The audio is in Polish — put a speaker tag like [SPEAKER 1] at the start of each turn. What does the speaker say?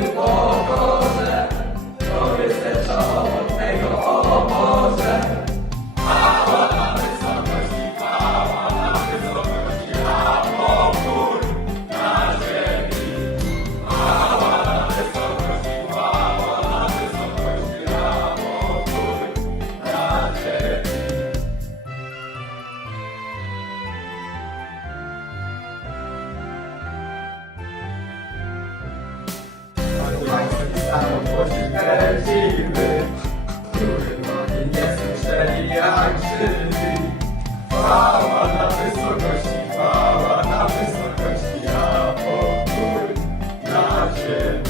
[SPEAKER 1] Holy Father. Tak tańczyli. Chwała na wysokości, chwała na wysokości, a pokój na ziemi.